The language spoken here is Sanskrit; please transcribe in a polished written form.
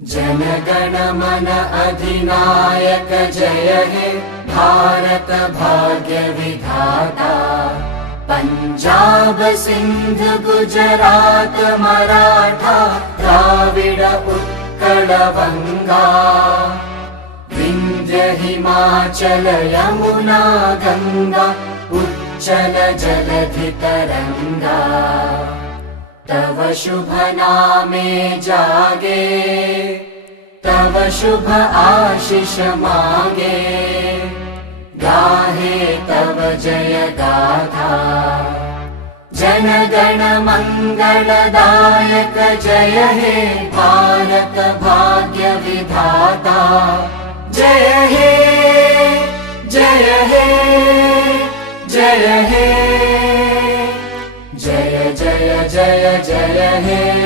जनगण मन अधिनायक जय हे भारत भाग्य विधाता। पंजाब सिंध गुजरात मराठा द्राविड उत्कल बंगा। विंध्य हिमाचल यमुना गंगा उच्चल जलधि तरंगा। तव शुभ नामे जागे तव शुभ आशीष मागे। गाहे तव जय गाथा जनगण मंगलदायक जय हे भारत भाग्य विधाता। जय हे जय हे जय हे जय जय जय जय हे।